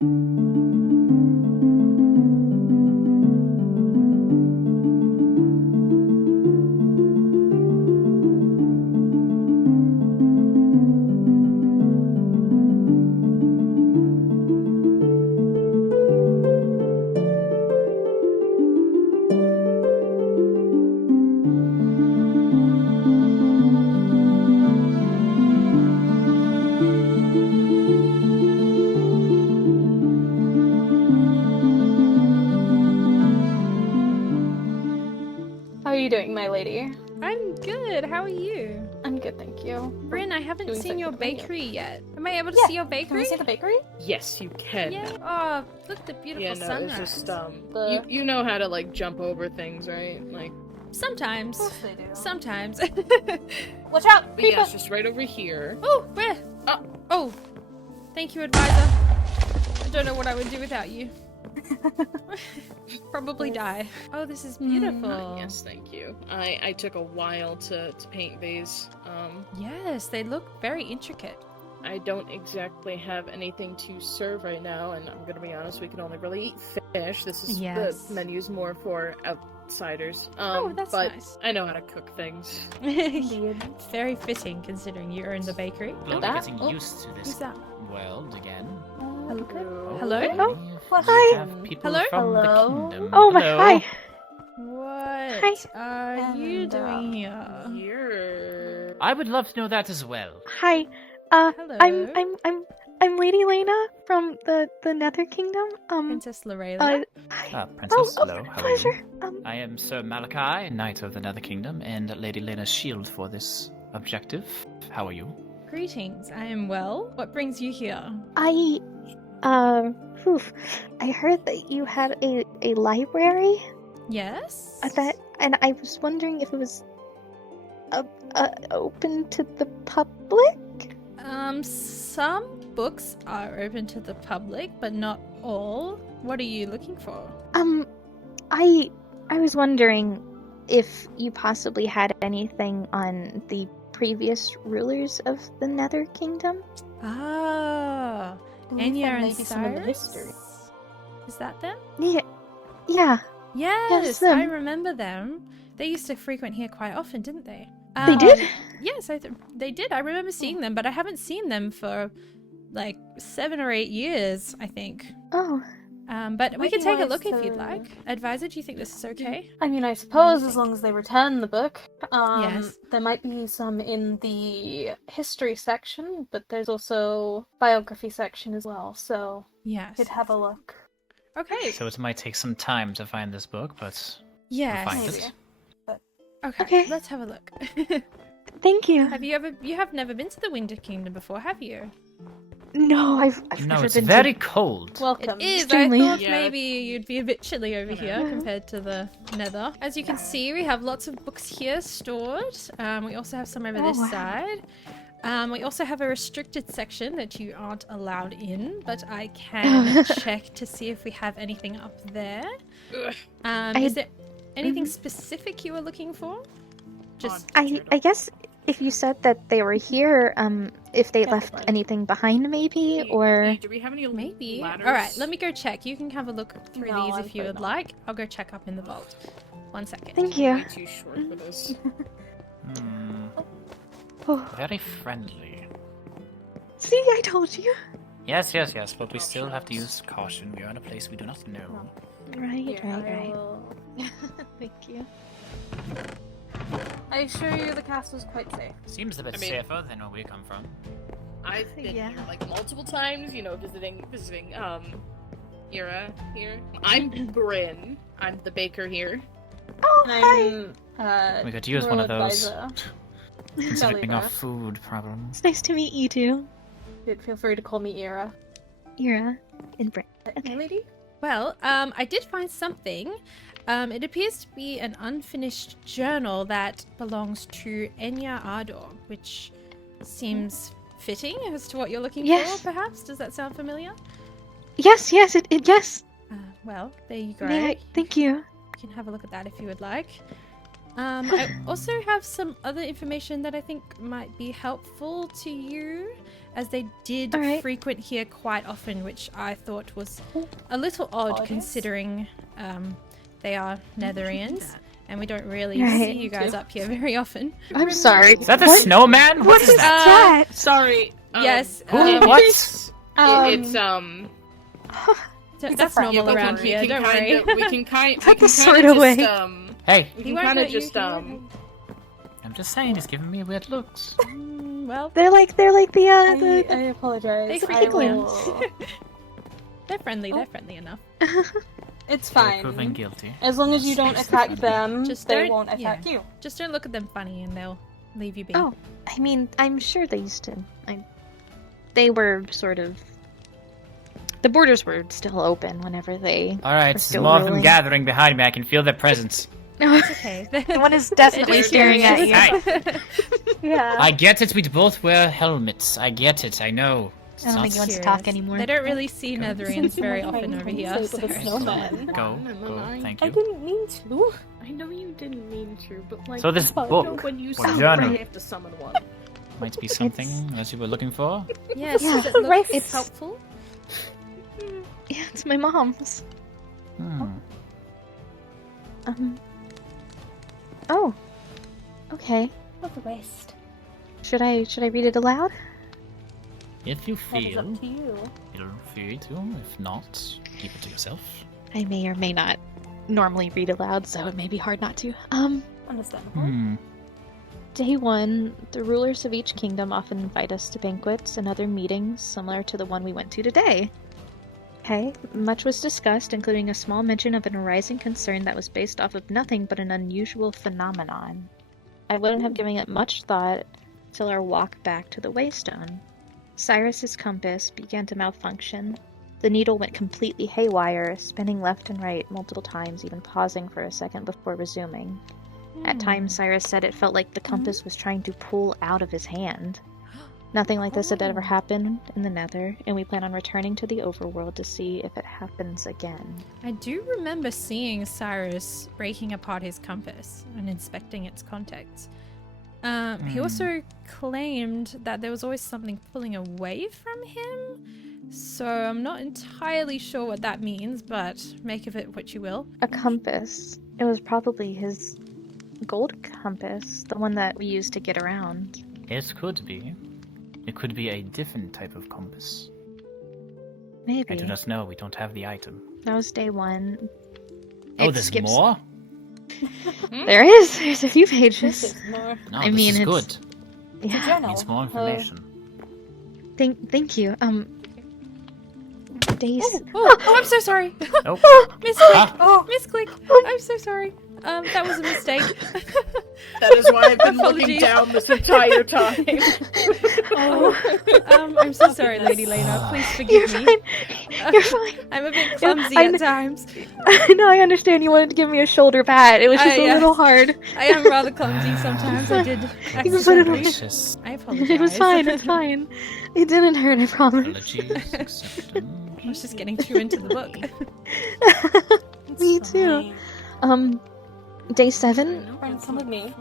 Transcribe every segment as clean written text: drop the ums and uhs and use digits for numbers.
How are you doing, my lady? I'm good. How are you? I'm good, thank you. Bryn, I haven't seen your bakery yet. Am I able to see your bakery? Can we see the bakery? Yes, you can. Yeah. Oh, look the beautiful sunrise. It's just you know how to like jump over things, right? Like Sometimes. Of course they do. Sometimes. Watch out! but yeah, it's just right over here. Oh, where? Oh. Thank you, advisor. I don't know what I would do without you. Probably die. Oh, this is beautiful. Yes, thank you. I took a while to paint these. Yes, they look very intricate. I don't exactly have anything to serve right now, and I'm gonna be honest, we can only really eat fish. This is the menu's more for outsiders. Oh, that's but nice. I know how to cook things. It's very fitting considering you own the bakery. Well, that- getting used to Who's this that? world again. Hello? We hi. have people Hello? from Hello? the kingdom. Oh, Hello. hi. What are you And, doing here? Here. I would love to know that as well. Hi. Hello. I'm Lady Lena from the Nether Kingdom. Princess Laurie. Hi. Princess, oh, hello. How pleasure. are you? I am Sir Malachi, Knight of the Nether Kingdom, and Lady Lena's shield for this objective. How are you? Greetings. I am well. What brings you here? I heard that you had a library. Yes. And I was wondering if it was open to the public. Some books are open to the public, but not all. What are you looking for? I was wondering if you possibly had anything on the previous rulers of the Nether Kingdom. Ah, Enya and maybe some of the Cyrus? history. Is that them? Yeah. Yes, them. I remember them. They used to frequent here quite often, didn't they? They did? Yes, they did. I remember seeing them, but I haven't seen them for like 7 or 8 years, I think. Oh. But we Might can be take a wise look if to- you'd like. Advisor, do you think this is okay? I mean, I suppose as long as they return the book. Yes. There might be some in the history section, but there's also biography section as well, so Yes. could have a look. Okay. So it might take some time to find this book, but Yes. we'll find Maybe. it. Okay. Okay. Let's have a look. Thank you. You have never been to the Winter Kingdom before, have you? No, I've No, never it's been very cold. Welcome. It is. Extremely. I thought Yeah. maybe you'd be a bit chilly over here compared to the Nether. As you can see, we have lots of books here stored. We also have some over Oh, this wow. side. We also have a restricted section that you aren't allowed in, but I can check to see if we have anything up there. Ugh. Is there anything specific you were looking for? Just I guess if you said that they were here, if they left Definitely. anything behind maybe, Hey, or... do we have any maybe. ladders? All right, let me go check. You can have a look through No, these I'm if you afraid would not. like. I'll go check up in the vault. 1 second. Thank Way you. too short for this. Oh. Very friendly. See, I told you. Yes, but we still have to use caution. We are in a place we do not know. Right, Here, right, I right. will- Thank you. I assure you the castle's quite safe. Seems a bit I mean- safer than where we come from. I've been Yeah. here like multiple times, you know, visiting Ira here. I'm Bryn. I'm the baker here. Oh, And hi. I'm, We could use royal one of those. advisor. Considering our Ira. food problems. It's nice to meet you too. Feel free to call me Ira. Ira and Brent. Okay, lady? Well, I did find something. It appears to be an unfinished journal that belongs to Enya Ardor, which seems fitting as to what you're looking Yes. for, perhaps? Does that sound familiar? Yes, yes, yes. Well, there you go. May I, thank you. You can have a look at that if you would like. I also have some other information that I think might be helpful to you, as they did frequent here quite often, which I thought was a little odd considering they are Netherians, and we don't really see you guys up here very often. I'm sorry. Is that the snowman? What is that? Sorry. Yes. What? It's That's normal around here. Don't worry. We can kind of Hey. We can kind of just I'm just saying, he's giving me weird looks. Well, They're like the I apologize. They I frequent. will... they're friendly. They're friendly enough. It's They're fine. proven guilty. As long as you don't attack them, Just they don't- won't attack you. Just don't look at them funny, and they'll leave you be. Oh, I mean, I'm sure they used to. They were sort of. The borders were still open whenever they. Alright, We're there's still more of them ruling. gathering behind me. I can feel their presence. No, It's okay. one is definitely staring at you. Hey, Yeah. I get it, we both wear helmets. I get it, I know. It's I don't not think he wants to Curious. talk anymore. They don't really see Netherians very often over here. With a snowman. Go, thank I you. didn't mean to. I know you didn't mean to, but like. So this you know book, when you or summon, journal. you have to summon one. Might be something that you were looking for. Yes, Yeah, does it look it's- helpful? Yeah, it's my mom's. Oh. Okay. Of the waste. Should I read it aloud? If you That is feel up to you. free to, if not, keep it to yourself. I may or may not normally read aloud, so it may be hard not to. Understandable. Day 1, the rulers of each kingdom often invite us to banquets and other meetings similar to the one we went to today. Okay, much was discussed, including a small mention of an arising concern that was based off of nothing but an unusual phenomenon. I wouldn't have given it much thought till our walk back to the Waystone. Cyrus's compass began to malfunction. The needle went completely haywire, spinning left and right multiple times, even pausing for a second before resuming. At times, Cyrus said it felt like the compass was trying to pull out of his hand. Nothing like this had ever happened in the Nether, and we plan on returning to the overworld to see if it happens again. I do remember seeing Cyrus breaking apart his compass and inspecting its contacts. He also claimed that there was always something pulling away from him, so I'm not entirely sure what that means, but make of it what you will. A compass. It was probably his gold compass, the one that we used to get around. It could be. It could be a different type of compass. Maybe. I do not know, we don't have the item. That was day 1. Oh, It there's skips- more? There is! There's a few pages. This is more. No, I this mean, is it's- good. Yeah. Journal. Needs more information. Thank you. Days. Oh, I'm so sorry. Oh, Misclick. Ah. Misclick. I'm so sorry. That was a mistake. That is why I've been looking Apologies. down this entire time. I'm so sorry, Lady Lena. Please You're forgive me. fine. You're fine. I'm a bit clumsy I at kn- times. I know, I understand you wanted to give me a shoulder pat. It was just a yes. little hard. I am rather clumsy sometimes. I did. You can put it accidentally. on. gracious. I apologize. It was fine, it's fine. It didn't hurt, I promise. Apologies accepted. I was just getting too into the book. Me too. Day 7. Friends, come with me.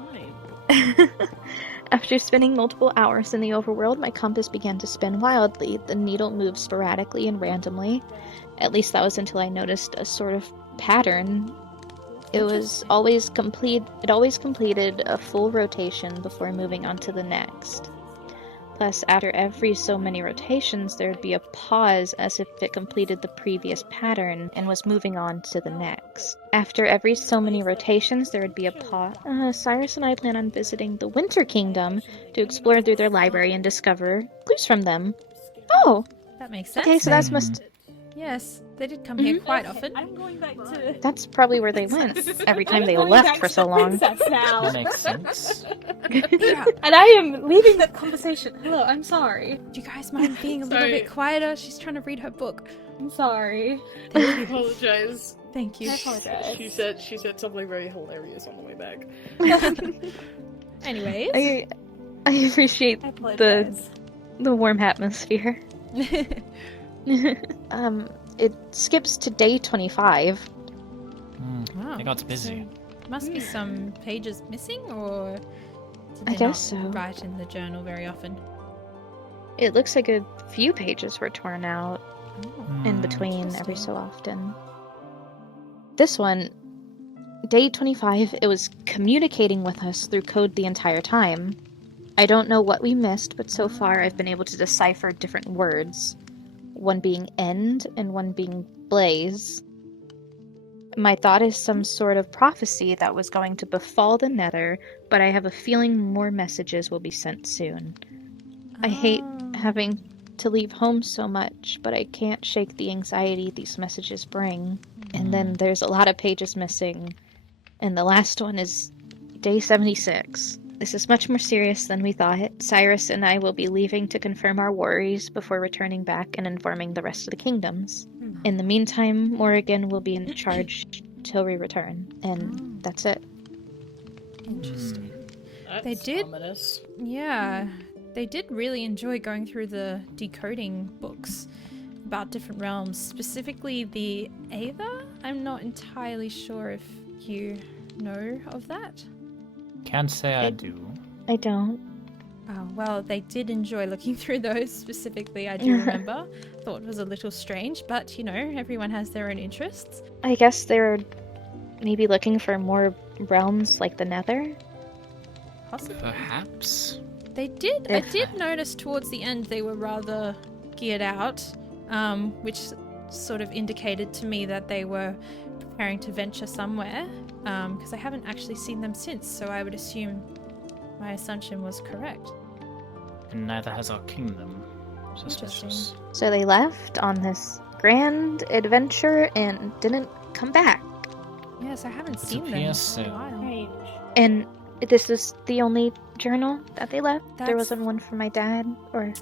After spending multiple hours in the overworld, my compass began to spin wildly. The needle moved sporadically and randomly. At least that was until I noticed a sort of pattern. It always completed a full rotation before moving on to the next. Plus, after every so many rotations, there would be a pause as if it completed the previous pattern and was moving on to the next. After every so many rotations, there would be a pause. Cyrus and I plan on visiting the Winter Kingdom to explore through their library and discover clues from them. Oh, That makes sense. okay, so that's must. Yes, they did come here quite often. I'm going back to. That's probably where they went every time they I'm going left back for to so the long. Princess now. That makes sense. And I am leaving that conversation. Hello, I'm sorry. Do you guys mind being a little Sorry. bit quieter? She's trying to read her book. I'm sorry. I apologize. Thank you. I apologize. She said something very hilarious on the way back. Anyways. I appreciate I apologize. the warm atmosphere. It skips to day 25. Wow. They got busy. Must be some pages missing, or did I they guess not so. write in the journal very often? It looks like a few pages were torn out in Hmm. between every Interesting. so often. This one, day 25, it was communicating with us through code the entire time. I don't know what we missed, but so far I've been able to decipher different words. One being end and one being blaze. My thought is some sort of prophecy that was going to befall the Nether, but I have a feeling more messages will be sent soon. I hate having to leave home so much, but I can't shake the anxiety these messages bring. And then there's a lot of pages missing, and the last one is day 76. This is much more serious than we thought. Cyrus and I will be leaving to confirm our worries before returning back and informing the rest of the kingdoms. In the meantime, Morrigan will be in charge till we return, and that's it. Interesting. That's They did- ominous. Yeah, they did really enjoy going through the decoding books about different realms, specifically the Aether. I'm not entirely sure if you know of that. Can't say I do. I don't. Oh, well, they did enjoy looking through those specifically, I do remember. Thought it was a little strange, but, you know, everyone has their own interests. I guess they're maybe looking for more realms like the Nether? Possibly. Perhaps. I did notice towards the end they were rather geared out, which sort of indicated to me that they were preparing to venture somewhere, because I haven't actually seen them since, so I would assume my assumption was correct. And neither has our kingdom. Suspicious. So they left on this grand adventure and didn't come back. Yes, I haven't It seen them appears for a so. while. Strange. And this is the only journal that they left? There That's- wasn't one for my dad? Or...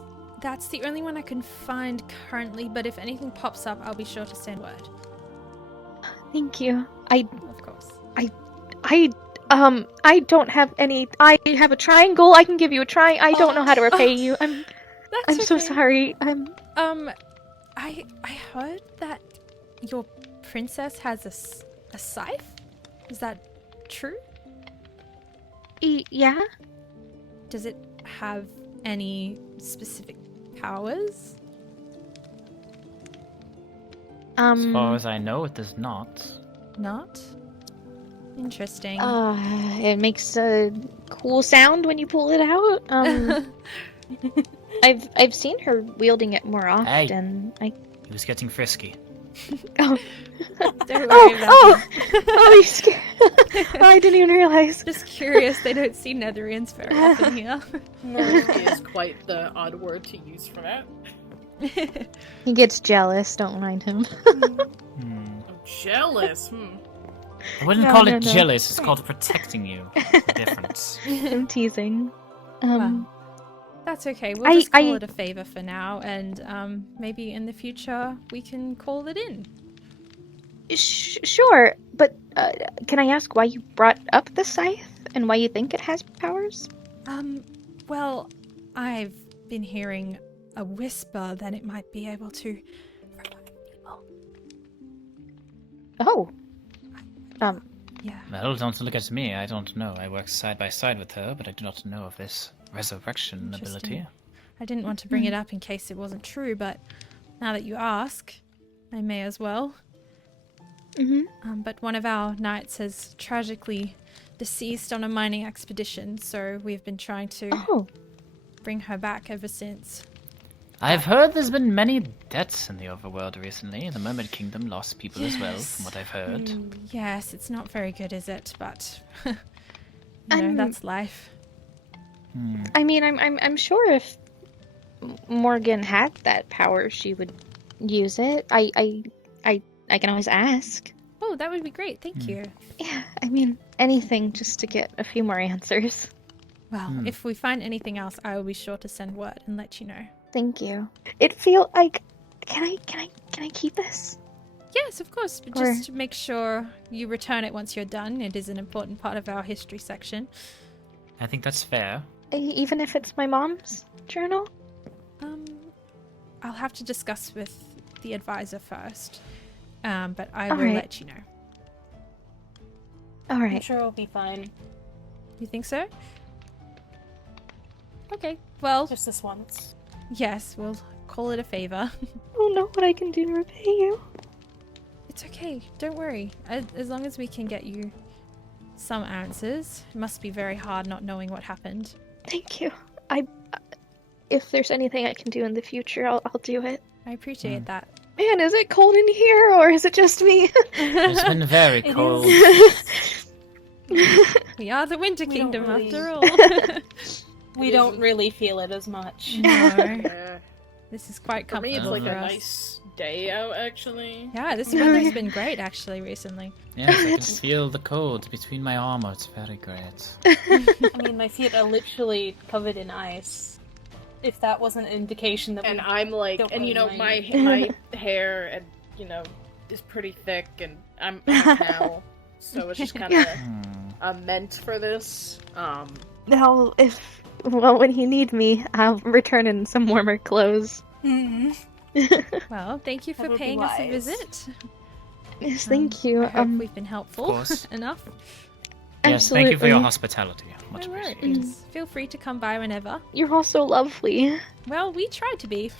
That's the only one I can find currently, but if anything pops up, I'll be sure to send word. Thank you. I Of course. don't have any... I have a triangle. I can give you a triangle. I don't know how to repay you. I'm That's so okay. sorry. I heard that your princess has a scythe. Is that true? Yeah? Does it have any specific powers? As far as I know, it does not. Not? Interesting. It makes a cool sound when you pull it out. I've seen her wielding it more often. He was getting frisky. Oh, Don't worry about it. you scared. I didn't even realize. Just curious, they don't see Netherians very often here. Frisky is quite the odd word to use for that. He gets jealous. Don't mind him. Hmm. I'm jealous. I wouldn't No, call no, it no. jealous, it's called protecting you. The difference. I'm teasing. Well, that's okay. We'll just call it a favor for now, and maybe in the future we can call it in. Sure, but can I ask why you brought up the scythe and why you think it has powers? Well, I've been hearing a whisper that it might be able to revive people. Oh. Yeah. Well, don't look at me, I don't know. I work side by side with her, but I do not know of this resurrection ability. Interesting. I didn't want to bring it up in case it wasn't true, but now that you ask, I may as well. But one of our knights has tragically deceased on a mining expedition, so we've been trying to bring her back ever since. I've heard there's been many deaths in the overworld recently. The Mermaid Kingdom lost people as well, from what I've heard. Yes, it's not very good, is it? But you know, that's life. I mean, I'm sure if Morgan had that power, she would use it. I can always ask. Oh, that would be great. Thank you. Yeah, I mean, anything just to get a few more answers. Well, if we find anything else, I will be sure to send word and let you know. Thank you. It feel like can I keep this? Yes, of course. But just to make sure you return it once you're done. It is an important part of our history section. I think that's fair. Even if it's my mom's journal? I'll have to discuss with the advisor first. But I will Alright. let you know. All I'm right. sure it'll be fine. You think so? Okay, well, Just this once. yes, we'll call it a favor. I don't know what I can do to repay you. It's okay, don't worry. As long as we can get you some answers. It must be very hard not knowing what happened. Thank you. If there's anything I can do in the future, I'll do it. I appreciate that. Man, is it cold in here, or is it just me? It's been very It cold. We are the Winter We don't Kingdom really- after all. We don't really feel it as much. No, Yeah. this is quite For me, it's comfortable like for a us. nice day out, actually. Yeah, this weather's been great actually recently. Yes, I can feel the cold between my armor. It's very great. I mean, my feet are literally covered in ice. If that wasn't an indication that And we I'm like, Don't and you know, really my hair and you know is pretty thick, and I'm half now, so it's just kind of meant for this. Now, when you need me, I'll return in some warmer clothes. Well, thank you That for would be paying us a wise. visit. Yes, thank you. I hope we've been helpful course. enough. Yes, thank you for your Absolutely. hospitality. Much No appreciated. worries. Feel free to come by whenever. You're all so lovely. Well, we try to be.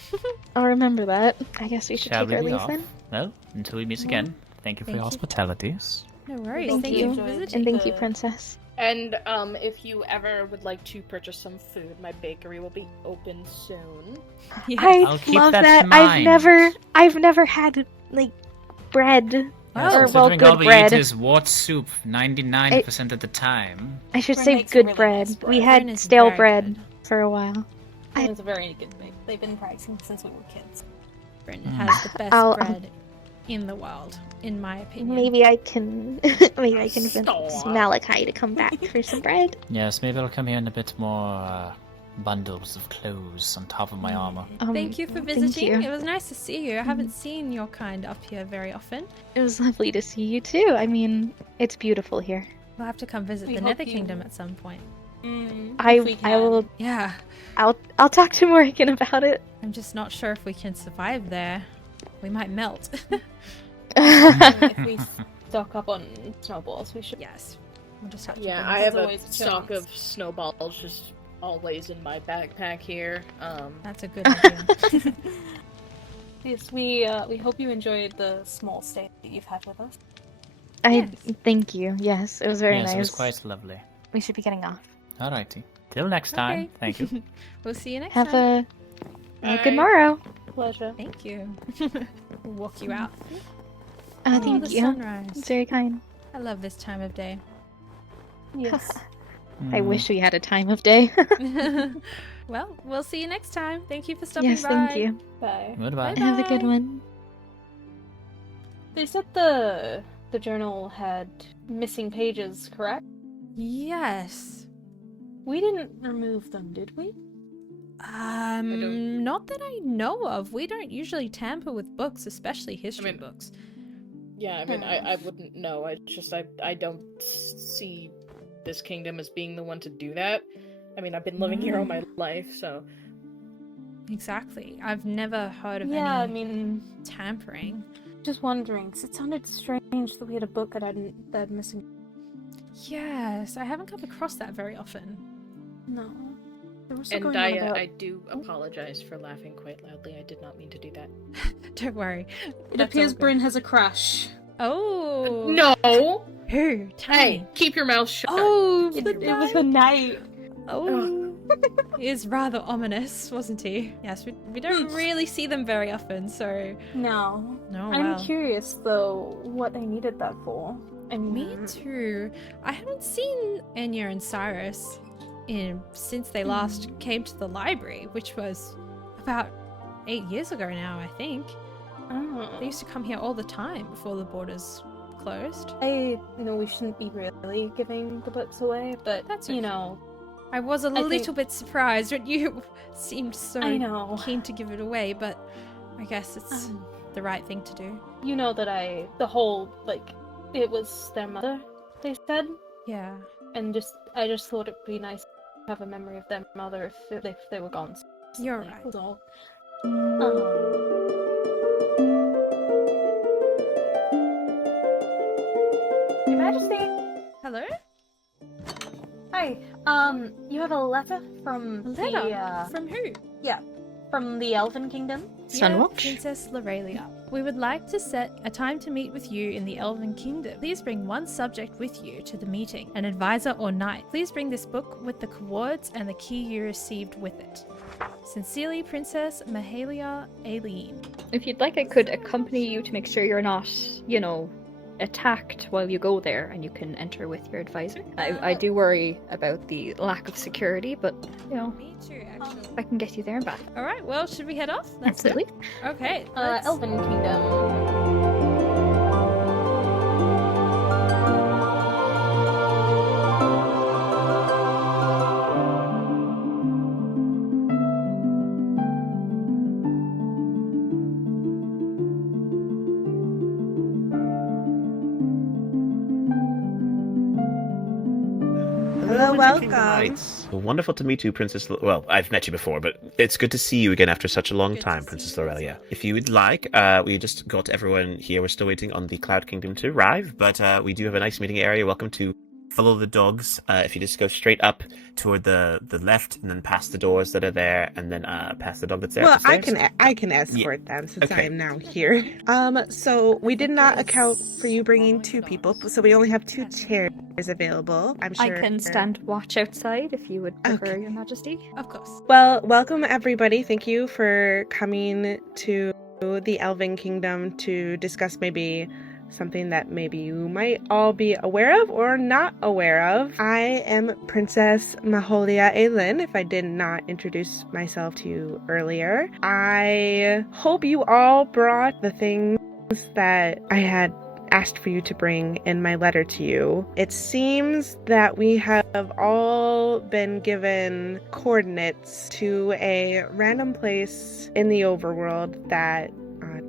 I'll remember that. I guess we should Shall take we our be leave off? then. Well, until we meet again, thank you for Thank your you. hospitalities. No worries. Thank Thank you. you for And visiting. And thank you, the- Princess. And if you ever would like to purchase some food, my bakery will be open soon. Yes. I'll I keep love that that. in I've never had like bread. Yes, Oh, or considering well, all good we bread. eat is wart soup 99% of the time. I should Bryn say makes good really bread. nice We bread. had Bryn is stale very bread good. for a while. It's a very good bake. They've been practicing since we were kids. Bryn has the best I'll- bread in the world, in my opinion. Maybe I can convince Stop. Malachi to come back for some bread. Yes, maybe I'll come here in a bit more bundles of clothes on top of my armor. Thank you for thank visiting. you. It was nice to see you. I haven't seen your kind up here very often. It was lovely to see you too. I mean, it's beautiful here. We'll have to come visit We the hope Nether you- Kingdom at some point. I If we I will can. Yeah, I'll talk to Morgan about it. I'm just not sure if we can survive there. We might melt. If we stock up on snowballs, we should. Yes. We'll just have to Yeah, bring I this- have a always a stock chance. of snowballs just always in my backpack here. That's a good idea. Yes, we hope you enjoyed the small stay that you've had with us. Yes. Thank you. Yes, it was very Yes, nice. it was quite lovely. We should be getting off. Alrighty. Till next time. Okay. Thank you. We'll see you next Have time. a Bye. good morrow. Pleasure. Thank you. We'll walk you out. Oh, Oh, thank the you. sunrise. It's very kind. I love this time of day. Yes. I Mm. wish we had a time of day. Well, we'll see you next time. Thank you for stopping Yes, by. thank you. Bye. Goodbye. Bye. Have a good one. They said the journal had missing pages, correct? Yes. We didn't remove them, did we? don't- Not that I know of. We don't usually tamper with books, especially history mean- books. Yeah, I mean, I wouldn't know. I don't see this kingdom as being the one to do that. I mean, I've been living here all my life, so Exactly. I've never heard of Yeah, I any mean, tampering. just wondering, 'cause it sounded strange that we had a book that had missing. Yes, I haven't come across that very often. No. There was and going on about... I do apologize for laughing quite loudly. I did not mean to do that. Don't worry. It That's appears all good. Bryn has a crush. Oh. No! Who? Tell Hey, me. keep your mouth shut. Oh, It, the it was knife. a night. Oh. He is rather ominous, wasn't he? Yes, we don't really see them very often, so... No. No, I'm wow. curious, though, what they needed that for. I mean, Me too. I haven't seen Enya and Cyrus since they last came to the library, which was about 8 years ago now, I think. Oh. They used to come here all the time before the borders closed. I know we shouldn't be really giving the books away, but That's you okay. know, I was a I think- little bit surprised when you seemed so I know. keen to give it away, but I guess it's Um, the right thing to do. you know that the whole, like, it was their mother, they said, Yeah. and I just thought it'd be nice to have a memory of their mother if they were gone. You're Like, right. was all. Your Majesty. Hello? Hi. You have a letter from A letter? the From who? from the Elven Kingdom. Dear Sunwatch? Princess Laurelia, we would like to set a time to meet with you in the Elven Kingdom. Please bring one subject with you to the meeting, an advisor or knight. Please bring this book with the rewards and the key you received with it. Sincerely, Princess Mahalia Aileen. If you'd like, I could accompany you to make sure you're not, attacked while you go there, and you can enter with your advisor. I do worry about the lack of security, but, Me too, actually. I can get you there and back. Alright, well, should we head off? Let's go. Absolutely. Okay. let's- Elven Kingdom. Hello, Winter Kingdom welcome. Knights. Wonderful to meet you, Princess. Well, I've met you before, but it's good to see you again after such a long Good to time, see Princess you. Laurelia. If you would like, we just got everyone here. We're still waiting on the Cloud Kingdom to arrive, but we do have a nice meeting area. Welcome to follow the dogs. If you just go straight up toward the left, and then past the doors that are there, and then past the dog that's there. Well, at the stairs. I can escort them since I Okay. am now here. So we did not account for you bringing two people, so we only have 2 chairs available. I'm I sure can stand watch outside if you would prefer, Okay. Your Majesty. Of course. Well, welcome everybody. Thank you for coming to the Elven Kingdom to discuss maybe something that maybe you might all be aware of or not aware of. I am Princess Mahalia Aileen, if I did not introduce myself to you earlier. I hope you all brought the things that I had asked for you to bring in my letter to you. It seems that we have all been given coordinates to a random place in the overworld that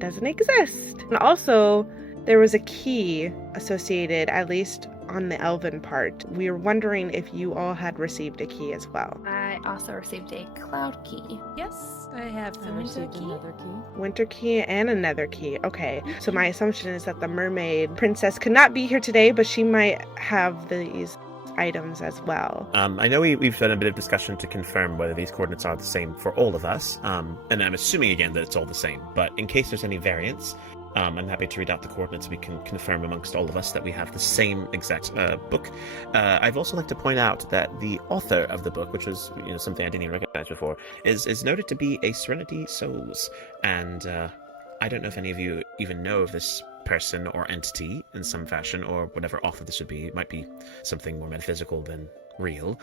doesn't exist. And also, there was a key associated, at least on the elven part. We were wondering if you all had received a key as well. I also received a cloud key. Yes, I have the I winter received key. another key. Winter key and a nether key. Okay, so my assumption is that the mermaid princess could not be here today, but she might have these items as well. I know we've done a bit of discussion to confirm whether these coordinates are the same for all of us, and I'm assuming again that it's all the same, but in case there's any variance, I'm happy to read out the coordinates. We can confirm amongst all of us that we have the same exact book. I've also like to point out that the author of the book, which was something I didn't even recognize before, is noted to be a Serenity Souls, and I don't know if any of you even know of this person or entity in some fashion, or whatever author this would be. It might be something more metaphysical than real.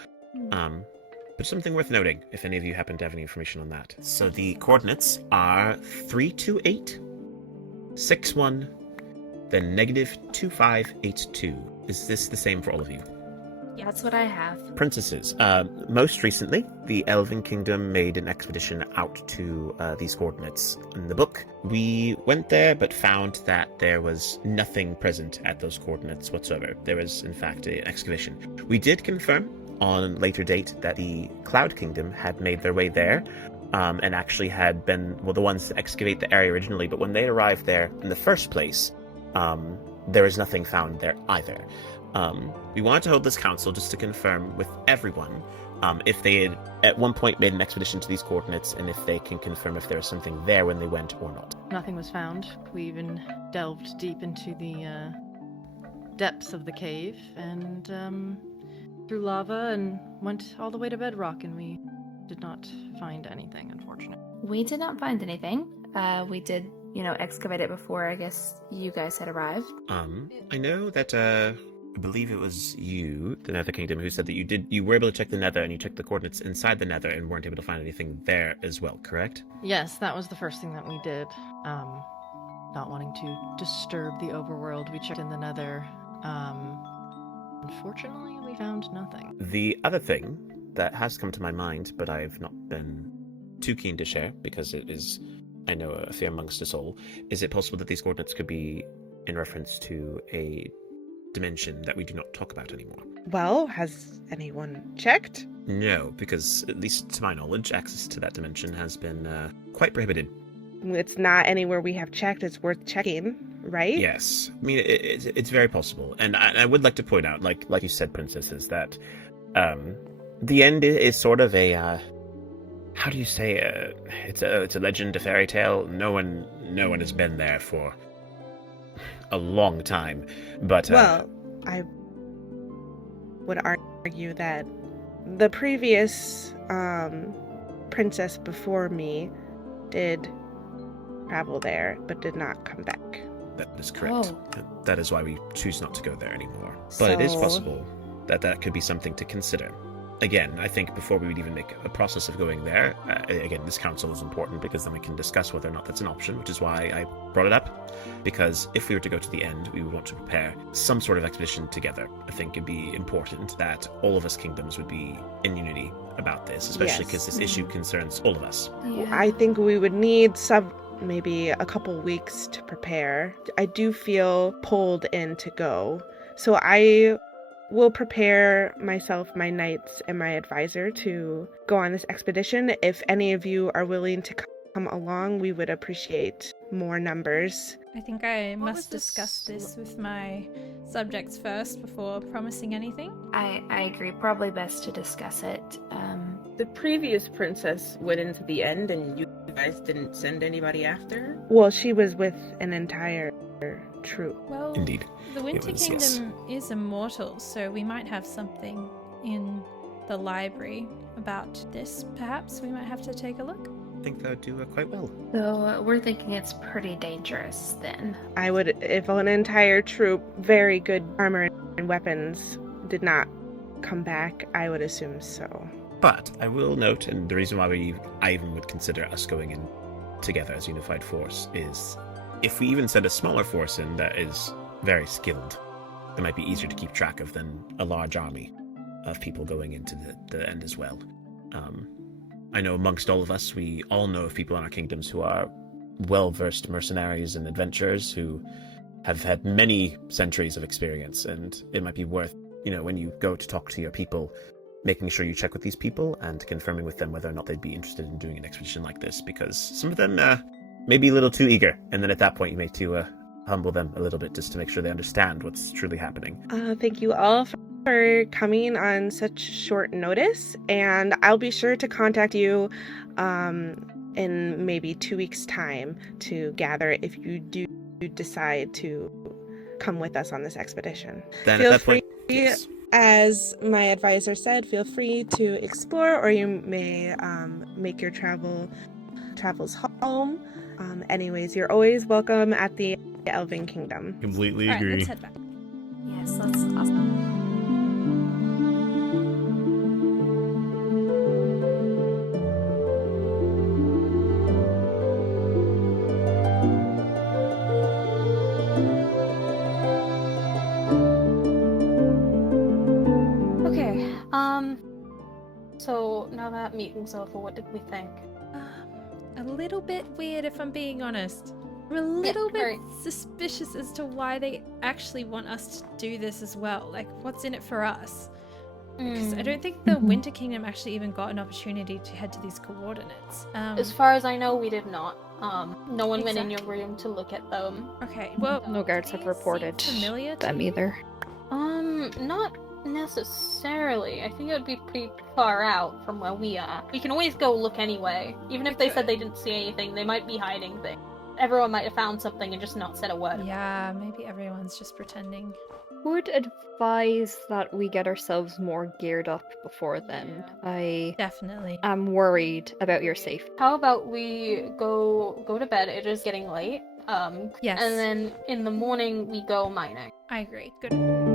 But something worth noting, if any of you happen to have any information on that. So the coordinates are 328, 61, then -2582. Is this the same for all of you? Yeah, that's what I have. Princesses. Most recently, the Elven Kingdom made an expedition out to these coordinates. In the book, we went there but found that there was nothing present at those coordinates whatsoever. There was, in fact, an excavation. We did confirm on a later date that the Cloud Kingdom had made their way there, and actually had been, the ones to excavate the area originally, but when they arrived there in the first place, there was nothing found there either. We wanted to hold this council just to confirm with everyone if they had at one point made an expedition to these coordinates, and if they can confirm if there was something there when they went or not. Nothing was found. We even delved deep into the depths of the cave and through lava and went all the way to bedrock, and we did not find anything, unfortunately. We did not find anything. We did, excavate it before I guess you guys had arrived. I know that I believe it was you, the Nether Kingdom, who said that you were able to check the Nether, and you checked the coordinates inside the Nether and weren't able to find anything there as well, correct? Yes, that was the first thing that we did. Not wanting to disturb the overworld, we checked in the Nether. Unfortunately, we found nothing. The other thing that has come to my mind, but I've not been too keen to share, because it is, I know, a fear amongst us all, is it possible that these coordinates could be in reference to a dimension that we do not talk about anymore? Well, has anyone checked? No, because at least to my knowledge, access to that dimension has been quite prohibited it's not anywhere we have checked, it's worth checking, right? Yes, I mean it's very possible, and I would like to point out, like you said, Princess, is that the end is sort of a how do you say it's a legend, a fairy tale. No one has been there for a long time, but well, I would argue that the previous princess before me did travel there, but did not come back. That is correct. Oh. That is why we choose not to go there anymore. But it is So- possible that could be something to consider. Again, I think before we would even make a process of going there, again, this council is important because then we can discuss whether or not that's an option, which is why I brought it up. Because if we were to go to the end, we would want to prepare some sort of expedition together. I think it'd be important that all of us kingdoms would be in unity about this, especially Yes. because this issue concerns all of us. Yeah. I think we would need maybe a couple weeks to prepare. I do feel pulled in to go. So I will prepare myself, my knights, and my advisor to go on this expedition. If any of you are willing to come along, we would appreciate more numbers. I think I What was must this discuss this with my subjects first before promising anything. I agree. Probably best to discuss it. The previous princess went into the end, and you guys didn't send anybody after her? Well, she was with an entire troop. Well, Indeed. the Winter was, yes. Kingdom is immortal, so we might have something in the library about this. Perhaps we might have to take a look. I think that would do quite well. So we're thinking it's pretty dangerous then. I would, if an entire troop, very good armor and weapons, did not come back, I would assume so. But I will note, and the reason why I even would consider us going in together as a unified force is if we even send a smaller force in that is very skilled, that might be easier to keep track of than a large army of people going into the end as well. I know amongst all of us, we all know of people in our kingdoms who are well-versed mercenaries and adventurers who have had many centuries of experience, and it might be worth, when you go to talk to your people, making sure you check with these people and confirming with them whether or not they'd be interested in doing an expedition like this, because some of them may be a little too eager, and then at that point you may to humble them a little bit just to make sure they understand what's truly happening. Thank you all for coming on such short notice, and I'll be sure to contact you in maybe 2 weeks' time to gather if you do decide to come with us on this expedition. Then Feel at that point, free, yes. as my advisor said, feel free to explore, or you may make your travels home. Anyways, you're always welcome at the Elven Kingdom. Completely All right, agree. let's head back. Yes, that's awesome. Okay, so now that meeting's over, what did we think? A little bit weird, if I'm being honest. I'm a little bit very. suspicious as to why they actually want us to do this as well. Like, what's in it for us? Because I don't think the Winter Kingdom actually even got an opportunity to head to these coordinates. As far as I know, we did not. No one went in your Exactly. room to look at them. Okay, well, No guards do have they reported seem familiar to them you? either. Not necessarily. I think it would be pretty far out from where we are. We can always go look anyway. Even if they said they didn't see anything, they might be hiding things. Everyone might have found something and just not said a word. Yeah, maybe everyone's just pretending. Would advise that we get ourselves more geared up before then. I Definitely. am worried about your safety. How about we go to bed? It is getting late. Yes. And then in the morning we go mining. I agree. Good.